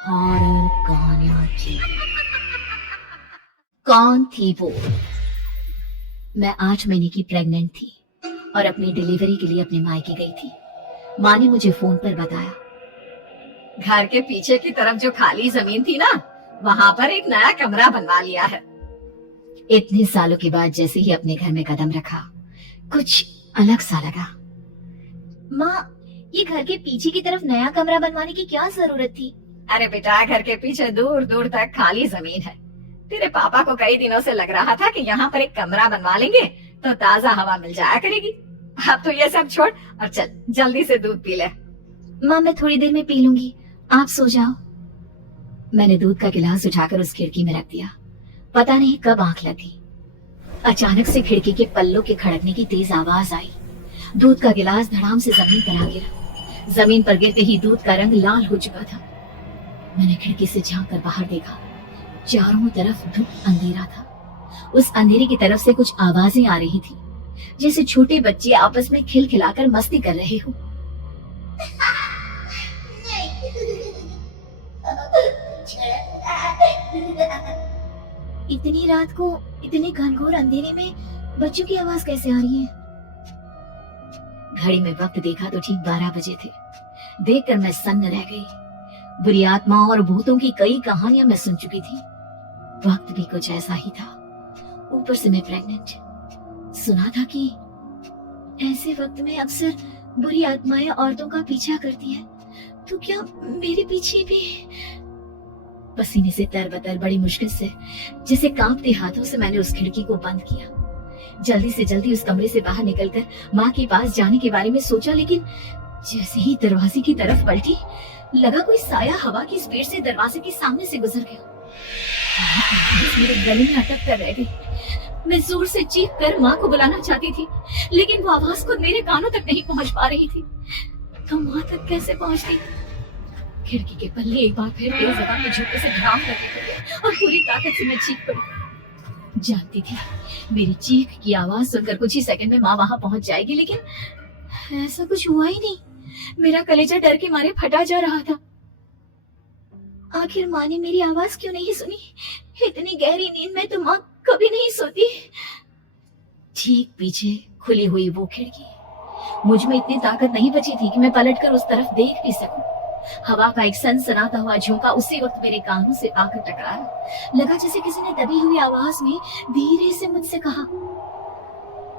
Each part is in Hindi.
हॉरर कहानियां थी। कौन थी वो? मैं 8 महीने की प्रेग्नेंट थी और अपनी डिलीवरी के लिए अपने मायके गई थी। माँ ने मुझे फोन पर बताया, घर के पीछे की तरफ जो खाली जमीन थी ना, वहाँ पर एक नया कमरा बनवा लिया है। इतने सालों के बाद जैसे ही अपने घर में कदम रखा, कुछ अलग सा लगा। माँ, ये घर के पीछे की तरफ नया कमरा बनवाने की क्या जरूरत थी? अरे बेटा, घर के पीछे दूर दूर तक खाली जमीन है। तेरे पापा को कई दिनों से लग रहा था कि यहाँ पर एक कमरा बनवा लेंगे तो ताजा हवा मिल जाया करेगी। अब तो ये सब छोड़ और चल जल्दी से दूध पी ले। माँ, मैं थोड़ी देर में पी लूंगी, आप सो जाओ। मैंने दूध का गिलास उठाकर उस खिड़की में रख दिया। पता नहीं कब आंख लगी, अचानक से खिड़की के पल्लों के खड़कने की तेज आवाज आई। दूध का गिलास धड़ाम से जमीन पर आ गिरा। जमीन पर गिरते ही दूध का रंग लाल हो चुका था। मैंने खिड़की से झांक कर बाहर देखा। चारों तरफ धुप अंधेरा था। उस अंधेरे की तरफ से कुछ आवाजें आ रही थी, जैसे छोटे बच्चे आपस में खिलखिलाकर मस्ती कर रहे हो। इतनी रात को इतने घनघोर अंधेरे में बच्चों की आवाज कैसे आ रही है? घड़ी में वक्त देखा तो ठीक 12 बजे थे। देखकर मैं सन्न रह गई। बुरी आत्माओं और भूतों की कई कहानियां मैं सुन चुकी थी। वक्त भी कुछ ऐसा ही था। ऊपर से मैं प्रेग्नेंट। सुना था कि ऐसे वक्त में अक्सर बुरी आत्माएं औरतों का पीछा करती है, तो क्या मेरे पीछे भी? पसीने से तरबतर बड़ी मुश्किल से, जैसे कांपते हाथों से मैंने उस खिड़की को बंद किया। जल्दी से जल्दी उस कमरे से बाहर निकलकर माँ के पास जाने के बारे में सोचा, लेकिन जैसे ही दरवाजे की तरफ पलटी, लगा कोई साया हवा की स्पीड से दरवाजे के सामने से गुजर गया। मेरे गले में अटक कर रह गई। मैं जोर से चीख कर माँ को बुलाना चाहती थी, लेकिन वो आवाज खुद मेरे कानों तक नहीं पहुँच पा रही थी। तो माँ तक कैसे पहुँचती? खिड़की के पल्ले एक बार फिर तेज हवा के झोंके से धड़ाम करने लगे और पूरी ताकत से मैं चीख पड़ी। जानती थी मेरी चीख की आवाज सुनकर कुछ ही सेकंड में माँ वहां पहुंच जाएगी, लेकिन ऐसा कुछ हुआ ही नहीं। मेरा कलेजा डर के मारे फटा जा रहा था। आखिर माँ ने मेरी आवाज क्यों नहीं सुनी? इतनी गहरी नींद में तो माँ कभी नहीं सोती। ठीक पीछे खुली हुई वो खिड़की। मुझ में इतनी ताकत नहीं बची थी कि मैं पलटकर उस तरफ देख भी सकूं। हवा का एक सनसनाता हुआ झोंका उसी वक्त मेरे कानों से आकर टकराया। लगा जैसे किसी ने दबी हुई आवाज में धीरे से मुझसे कहा,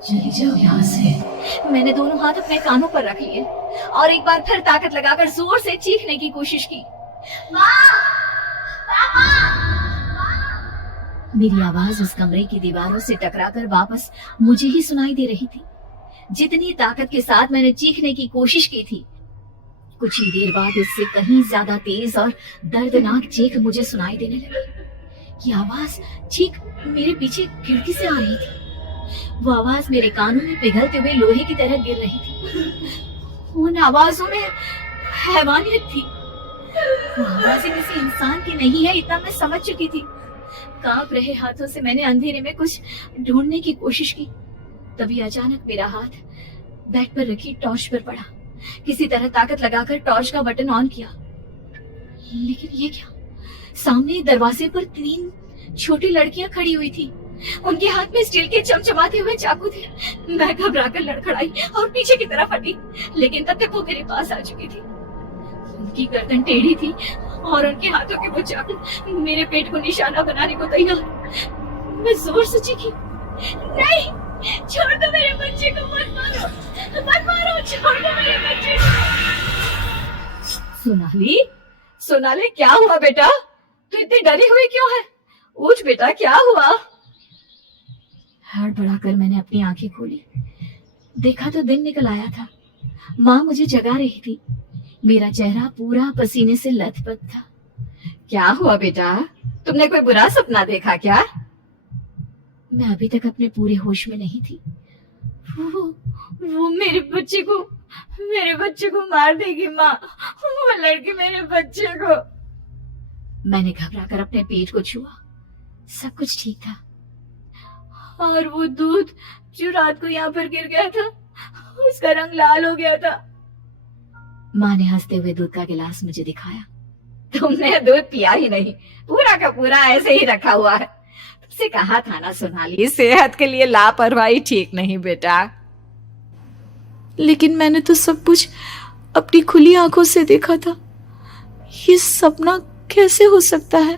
चली जाओ यहाँ से। मैंने दोनों हाथ अपने कानों पर रख लिए और एक बार फिर ताकत लगाकर जोर से चीखने की कोशिश की। माँ! पापा! मेरी आवाज उस कमरे की दीवारों से टकराकर वापस मुझे ही सुनाई दे रही थी। जितनी ताकत के साथ मैंने चीखने की कोशिश की थी, कुछ ही देर बाद उससे कहीं ज्यादा तेज और दर्दनाक चीख मुझे सुनाई देने लगी। ये आवाज ठीक मेरे पीछे खिड़की से आ रही थी। वो आवाज मेरे कानों में पिघलते हुए लोहे की तरह गिर रही थी। उन आवाजों में हैवानियत थी। वो आवाजें किसी इंसान की नहीं है, इतना मैं समझ चुकी थी। कांप रहे हाथों से मैंने अंधेरे में कुछ ढूंढने की कोशिश की। तभी अचानक मेरा हाथ बेड पर रखी टॉर्च पर पड़ा। किसी तरह ताकत लगाकर टॉर्च का बटन ऑन किया, लेकिन ये क्या? सामने दरवाजे पर 3 छोटी लड़कियां खड़ी हुई थी। उनके हाथ में स्टील के चमचमाते हुए चाकू थे। मैं घबराकर लड़खड़ाई और पीछे की तरफ हटी, लेकिन तब तक वो मेरे पास आ चुकी थी। उनकी गर्दन टेढ़ी थी और उनके हाथों के वो चाकू मेरे पेट को निशाना बनाने को तैयार। मैं जोर से चीखी, नहीं, छोड़ दो मेरे बच्चे को, मत मारो, मत मारो, छोड़ दो मेरे बच्चे को। सोनाली, सोनाली, क्या हुआ बेटा? तू इतनी डरी हुई क्यों है? उठ बेटा, क्या हुआ? हड़बड़ाकर मैंने अपनी आंखें खोली। देखा तो दिन निकल आया था। माँ मुझे जगा रही थी। मेरा चेहरा पूरा पसीने से लथपथ था। क्या हुआ बेटा? तुमने कोई बुरा सपना देखा क्या? मैं अभी तक अपने पूरे होश में नहीं थी। वो मेरे बच्चे को मार देगी माँ। वो लड़की मेरे बच्चे को। मैंने घबराकर अपने पेट को छुआ। सब कुछ ठीक था। और वो दूध जो रात को यहाँ पर गिर गया था, उसका रंग लाल हो गया था। माँ ने हंसते हुए दूध का गिलास मुझे दिखाया। तुमने दूध पिया ही नहीं, पूरा का पूरा ऐसे ही रखा हुआ है। तुमसे कहा था ना सोनाली, सेहत के लिए लापरवाही ठीक नहीं बेटा। लेकिन मैंने तो सब कुछ अपनी खुली आंखों से देखा था। ये सपना कैसे हो सकता है?